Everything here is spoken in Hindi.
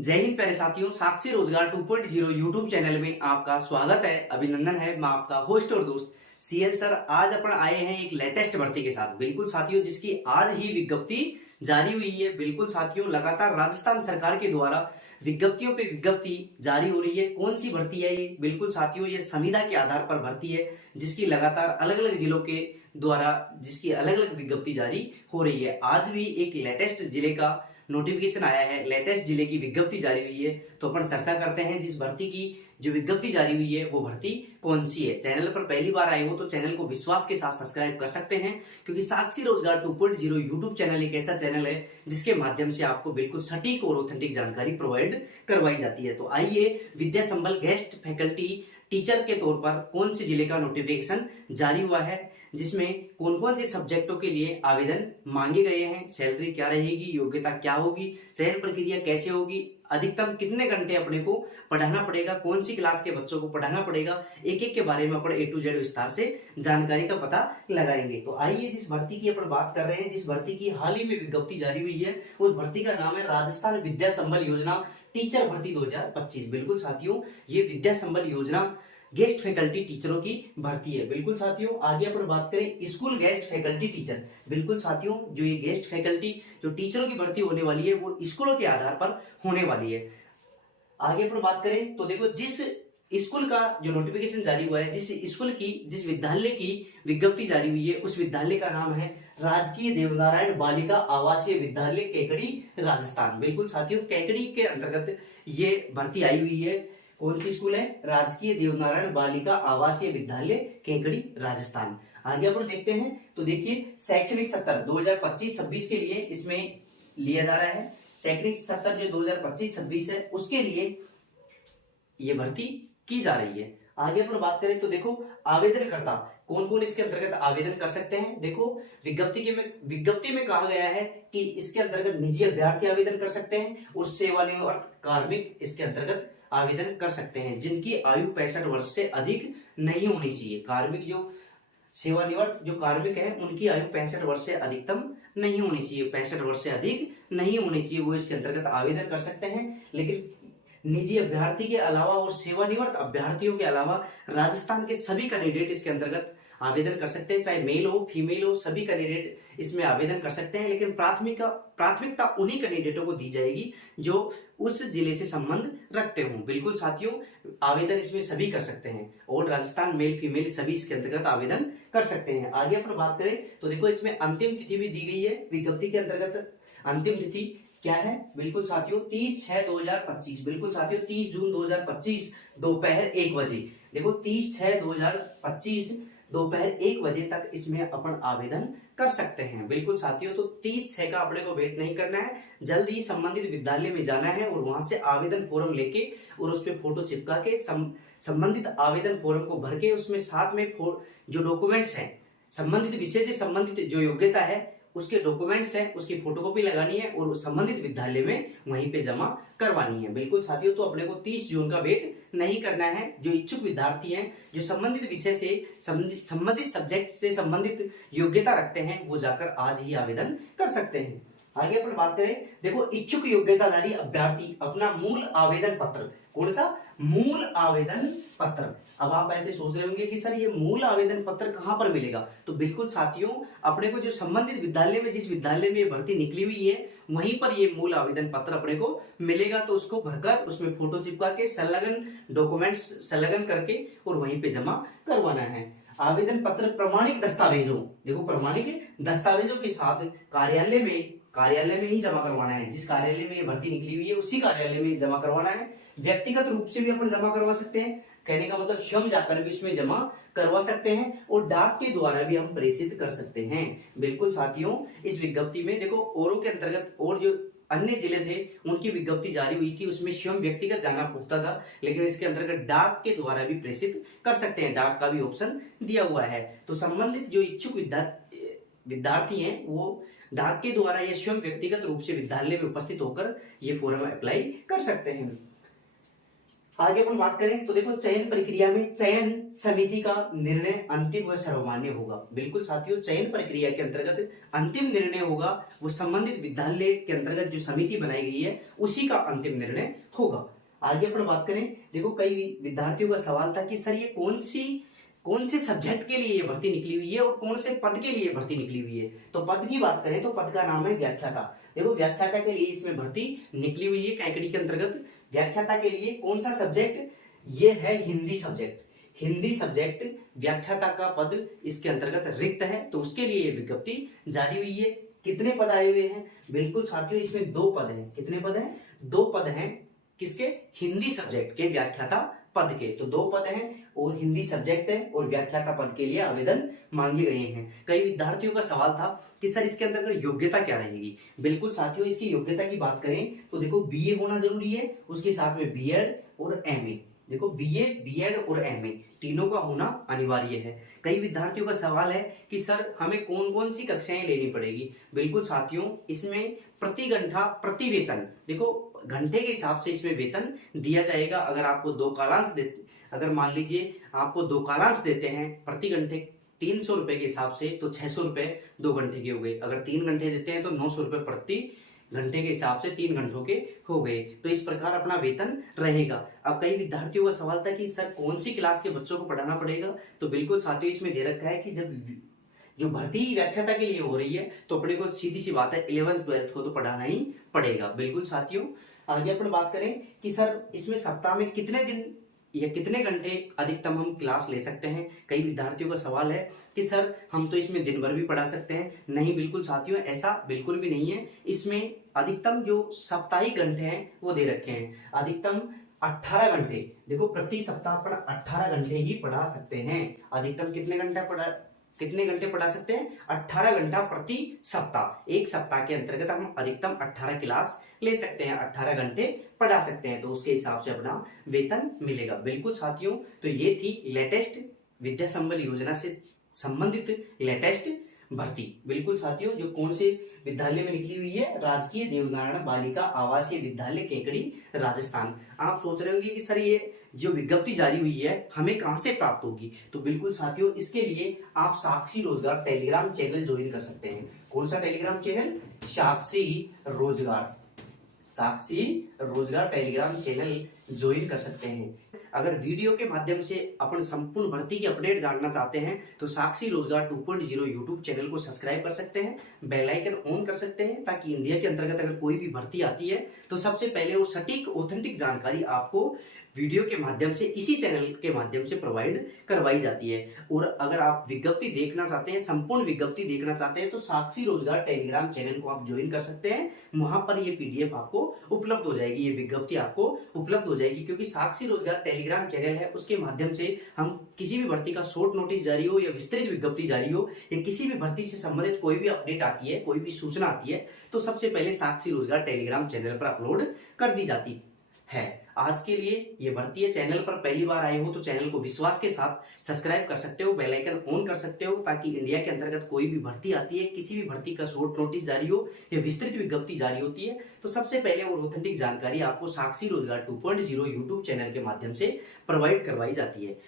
जय हिंद प्यारे साथियों, साक्षी रोजगार 2.0 यूट्यूब चैनल में आपका स्वागत है। अभिनंदन है। मैं आपका होस्ट और दोस्त सीएल सर। आज अपन आए हैं एक लेटेस्ट भर्ती के साथ। बिल्कुल साथियों, जिसकी आज ही विज्ञप्ति जारी हुई है। बिल्कुल साथियों, लगातार राजस्थान सरकार के द्वारा विज्ञप्तियों पे विज्ञप्ति जारी हो रही है। कौन सी भर्ती है ये? बिल्कुल साथियों, ये संविदा के आधार पर भर्ती है, जिसकी लगातार अलग अलग जिलों के द्वारा जिसकी अलग अलग विज्ञप्ति जारी हो रही है। आज भी एक लेटेस्ट जिले का नोटिफिकेशन आया है, लेटेस्ट जिले की विज्ञप्ति जारी हुई है। तो अपन चर्चा करते हैं जिस भर्ती की जो विज्ञप्ति जारी हुई है वो भर्ती कौन सी है। चैनल पर पहली बार आए हो तो चैनल को विश्वास के साथ सब्सक्राइब कर सकते हैं, क्योंकि साक्षी रोजगार 2.0 यूट्यूब चैनल एक ऐसा चैनल है जिसके माध्यम से आपको बिल्कुल सटीक और ऑथेंटिक जानकारी प्रोवाइड करवाई जाती है। तो आइए, विद्या संबल गेस्ट फैकल्टी टीचर के तौर पर कौन से जिले का नोटिफिकेशन जारी हुआ है, जिसमें कौन कौन से सब्जेक्टों के लिए आवेदन मांगे गए हैं, सैलरी क्या रहेगी, योग्यता क्या होगी, चयन प्रक्रिया कैसे होगी, अधिकतम कितने घंटे अपने को पढ़ाना पड़ेगा, कौन सी क्लास के बच्चों को पढ़ाना पड़ेगा, एक एक के बारे में अपन A to Z विस्तार से जानकारी का पता लगाएंगे। तो आइए, जिस भर्ती की अपन बात कर रहे हैं, जिस भर्ती की हाल ही में विज्ञप्ति जारी हुई है, उस भर्ती का नाम है राजस्थान विद्या संबल योजना टीचर भर्ती 2025। बिल्कुल साथियों, ये विद्या संबल योजना गेस्ट फैकल्टी टीचरों की भर्ती है। बिल्कुल साथियों, आगे अपन बात करें स्कूल गेस्ट फैकल्टी टीचर। बिल्कुल साथियों, जो ये गेस्ट फैकल्टी जो टीचरों की भर्ती होने वाली है वो स्कूलों के आधार पर होने वाली है। आगे अपन बात करें तो देखो, जिस स्कूल का जो नोटिफिकेशन जारी हुआ है, जिस स्कूल की जिस विद्यालय की विज्ञप्ति जारी हुई है, उस विद्यालय का नाम है राजकीय देवनारायण बालिका आवासीय विद्यालय केकड़ी, राजस्थान। बिल्कुल साथियों, केकड़ी के अंतर्गत ये भर्ती आई हुई है। कौन सी स्कूल है? राजकीय देवनारायण बालिका आवासीय विद्यालय केकड़ी, राजस्थान। आगे अपन देखते हैं तो देखिए, शैक्षणिक सत्र 2025-26 के लिए इसमें लिया जा रहा है। शैक्षणिक सत्र जो 2025-26 है उसके लिए ये भर्ती की जा रही है। आगे अपन बात करें तो देखो, आवेदनकर्ता कौन कौन इसके अंतर्गत आवेदन कर सकते हैं। देखो, विज्ञप्ति में कहा गया है कि इसके अंतर्गत निजी अभ्यर्थी आवेदन कर सकते हैं और सेवानिवृत्त कार्मिक इसके अंतर्गत आवेदन कर सकते हैं, जिनकी आयु 65 वर्ष से अधिक नहीं होनी चाहिए। कार्मिक जो सेवानिवृत्त जो कार्मिक है उनकी आयु 65 वर्ष से अधिकतम नहीं होनी चाहिए, 65 वर्ष से अधिक नहीं होनी चाहिए, वो इसके अंतर्गत आवेदन कर सकते हैं। लेकिन निजी अभ्यर्थी के अलावा और सेवानिवृत्त अभ्यर्थियों के अलावा राजस्थान के सभी कैंडिडेट इसके अंतर्गत आवेदन कर सकते हैं, चाहे मेल हो फीमेल हो, सभी कैंडिडेट इसमें आवेदन कर सकते हैं। लेकिन प्राथमिकता उन्हीं कैंडिडेटों को दी जाएगी जो उस जिले से संबंध रखते हों। बिल्कुल साथियों, आवेदन इसमें सभी कर सकते हैं, और राजस्थान मेल फीमेल सभी इसके अंतर्गत आवेदन कर सकते हैं। आगे अपन बात करें तो देखो, इसमें अंतिम तिथि भी दी गई है विज्ञप्ति के अंतर्गत। अंतिम तिथि क्या है? बिल्कुल साथियों, 30/6/2025। बिल्कुल साथियों, 30 जून 2025 दोपहर 1 बजे। देखो, 30/6/2025 दोपहर 1 बजे तक इसमें अपन आवेदन कर सकते हैं। बिल्कुल साथियों, तो 30/6 का अपने को वेट नहीं करना है, जल्द ही संबंधित विद्यालय में जाना है और वहां से आवेदन फॉर्म लेके और उस पर फोटो चिपका के संबंधित आवेदन फॉर्म को भर के उसमें साथ में जो डॉक्यूमेंट्स हैं, संबंधित विषय से संबंधित जो योग्यता है उसके डॉक्यूमेंट्स हैं, उसकी फोटोकॉपी लगानी है और संबंधित विद्यालय में वहीं पे जमा करवानी है। बिल्कुल साथियों, तो अपने को 30 जून का वेट नहीं करना है। जो इच्छुक विद्यार्थी हैं, जो संबंधित विषय से संबंधित सब्जेक्ट से संबंधित योग्यता रखते हैं, वो जाकर आज ही आवेदन कर सकते हैं। आगे अपन बात करें, देखो, इच्छुक योग्यताधारी अभ्यर्थी अपना मूल आवेदन पत्र, कौन सा? मूल आवेदन पत्र। अब आप ऐसे सोच रहे होंगे कि सर ये मूल आवेदन पत्र कहां पर मिलेगा? तो बिल्कुल साथियों, अपने को जो संबंधित विद्यालय में, जिस विद्यालय में ये भर्ती निकली हुई है, वहीं पर ये मूल आवेदन पत्र अपने को मिलेगा। तो उसको भरकर उसमें फोटो चिपका के संलग्न डॉक्यूमेंट्स संलग्न करके और वहीं पे जमा करवाना है। आवेदन पत्र प्रमाणिक दस्तावेजों, देखो, प्रमाणिक दस्तावेजों के साथ कार्यालय में ही जमा करवाना है। जिस कार्यालय में ये भर्ती निकली हुई है उसी कार्यालय में जमा करवाना है। व्यक्तिगत रूप से भी अपन जमा करवा सकते हैं, कहने का मतलब स्वयं जाकर भी इसमें जमा करवा सकते हैं, और डाक के द्वारा भी हम प्रेषित कर सकते हैं। बिल्कुल साथियों, इस विज्ञप्ति में देखो, औरों के अंतर्गत और जो अन्य जिले थे उनकी विज्ञप्ति जारी हुई थी, उसमें स्वयं व्यक्तिगत जाना पड़ता था, लेकिन इसके अंतर्गत डाक के द्वारा भी प्रेषित कर सकते हैं, डाक का भी ऑप्शन दिया हुआ है। तो संबंधित जो इच्छुक विद्यार्थी हैं वो डाक के द्वारा या स्वयं व्यक्तिगत रूप से विद्यालय में उपस्थित होकर ये फॉर्म अप्लाई कर सकते हैं। आगे अपन बात करें तो देखो चयन प्रक्रिया में चयन समिति का निर्णय अंतिम व सर्वमान्य होगा। बिल्कुल साथियों, चयन प्रक्रिया के अंतर्गत अंतिम निर्णय होगा वो संबंधित विद्यालय के अंतर्गत जो समिति बनाई गई है उसी का अंतिम निर्णय होगा। आगे अपन बात करें, देखो कई विद्यार्थियों का सवाल था कि सर ये कौन से सब्जेक्ट के लिए ये भर्ती निकली हुई है और कौन से पद के लिए भर्ती निकली हुई है। तो पद की बात करें तो पद का नाम है व्याख्याता। देखो व्याख्याता के लिए इसमें भर्ती निकली हुई है कैटेगरी के अंतर्गत। व्याख्याता के लिए कौन सा सब्जेक्ट, ये है हिंदी सब्जेक्ट। हिंदी सब्जेक्ट व्याख्याता का पद इसके अंतर्गत रिक्त है, तो उसके लिए ये विज्ञप्ति जारी हुई है। कितने पद आए हुए हैं? बिल्कुल साथियों, इसमें 2 पद हैं। कितने पद हैं? 2 पद हैं। किसके? हिंदी सब्जेक्ट के व्याख्याता पद के। तो 2 पद हैं और हिंदी सब्जेक्ट है और व्याख्याता पद के लिए आवेदन मांगे गए हैं। कई विद्यार्थियों का सवाल था कि सर इसके अंदर योग्यता क्या रहेगी। बिल्कुल साथियों, इसकी योग्यता की बात करें तो देखो बीए होना जरूरी है, उसके साथ में बीएड और एमए। देखो बीए, बीएड और एमए तीनों का होना अनिवार्य है। कई विद्यार्थियों का सवाल है कि सर हमें कौन कौन सी कक्षाएं लेनी पड़ेगी। बिल्कुल साथियों, इसमें प्रति घंटा प्रति वेतन, देखो घंटे के हिसाब से इसमें वेतन दिया जाएगा। अगर आपको 2 कालांश देते, अगर मान लीजिए आपको 2 कालांश देते हैं प्रति घंटे 300 रुपए के हिसाब से, तो 600 रुपए 2 घंटे के हो गए। अगर 3 घंटे देते हैं तो 900 रुपए प्रति घंटे के हिसाब से 3 घंटों के हो गए। तो इस प्रकार अपना वेतन रहेगा। अब कई विद्यार्थियों का सवाल था कि सर कौन सी क्लास के बच्चों को पढ़ाना पड़ेगा। तो बिल्कुल साथियों, इसमें दे रखा है कि जब जो भर्ती व्याख्याता के लिए हो रही है तो अपने को सीधी सी बात है 11th 12th को तो पढ़ाना ही पड़ेगा। बिल्कुल साथियों, आगे अपन बात करें कि सर इसमें सप्ताह में कितने दिन या कितने घंटे अधिकतम हम क्लास ले सकते हैं। कई विद्यार्थियों का सवाल है कि सर हम तो इसमें दिन भर भी पढ़ा सकते हैं। नहीं बिल्कुल साथियों, ऐसा बिल्कुल भी नहीं है। इसमें अधिकतम जो साप्ताहिक घंटे हैं वो दे रखे हैं। अधिकतम 18 घंटे, देखो प्रति सप्ताह पर 18 घंटे ही पढ़ा सकते हैं। अधिकतम कितने घंटे पढ़ा सकते हैं? 18 घंटा प्रति सप्ताह। एक सप्ताह के अंतर्गत हम अधिकतम 18 क्लास ले सकते हैं, 18 घंटे पढ़ा सकते हैं। तो उसके हिसाब से अपना वेतन मिलेगा। बिल्कुल साथियों, तो ये थी लेटेस्ट विद्या संबल योजना से संबंधित लेटेस्ट भर्ती। बिल्कुल साथियों, जो कौन से विद्यालय में निकली हुई है? राजकीय देवनारायण बालिका आवासीय विद्यालय केकड़ी, राजस्थान। आप सोच रहे होंगे कि सर ये जो विज्ञप्ति जारी हुई है हमें कहां से प्राप्त होगी। तो बिल्कुल साथियों, इसके लिए आप साक्षी रोजगार टेलीग्राम चैनल ज्वाइन कर सकते हैं। कौन सा टेलीग्राम चैनल? साक्षी रोजगार टेलीग्राम चैनल ज्वाइन कर सकते हैं। अगर वीडियो के माध्यम से अपन संपूर्ण भर्ती की अपडेट जानना चाहते हैं तो साक्षी रोजगार 2.0 यूट्यूब चैनल को सब्सक्राइब कर सकते हैं, बेल आइकन ऑन कर सकते हैं, ताकि इंडिया के अंतर्गत अगर कोई भी भर्ती आती है तो सबसे पहले वो सटीक ऑथेंटिक जानकारी आपको वीडियो के माध्यम से, इसी चैनल के माध्यम से प्रोवाइड करवाई जाती है। और अगर आप विज्ञप्ति देखना चाहते हैं, संपूर्ण विज्ञप्ति देखना चाहते हैं, तो साक्षी रोजगार टेलीग्राम चैनल को आप ज्वाइन कर सकते हैं। वहां पर ये पीडीएफ आपको उपलब्ध हो जाएगी, ये विज्ञप्ति आपको उपलब्ध हो जाएगी। क्योंकि साक्षी रोजगार टेलीग्राम चैनल है, उसके माध्यम से हम किसी भी भर्ती का शॉर्ट नोटिस जारी हो या विस्तृत विज्ञप्ति जारी हो या किसी भी भर्ती से संबंधित कोई भी अपडेट आती है, कोई भी सूचना आती है, तो सबसे पहले साक्षी रोजगार टेलीग्राम चैनल पर अपलोड कर दी जाती है। आज के लिए ये भर्ती है। चैनल पर पहली बार आए हो तो चैनल को विश्वास के साथ सब्सक्राइब कर सकते हो, बेल आइकन ऑन कर सकते हो, ताकि इंडिया के अंतर्गत कोई भी भर्ती आती है, किसी भी भर्ती का शॉर्ट नोटिस जारी हो या विस्तृत विज्ञप्ति जारी होती है, तो सबसे पहले और ऑथेंटिक जानकारी आपको साक्षी रोजगार 2.0 यूट्यूब चैनल के माध्यम से प्रोवाइड करवाई जाती है।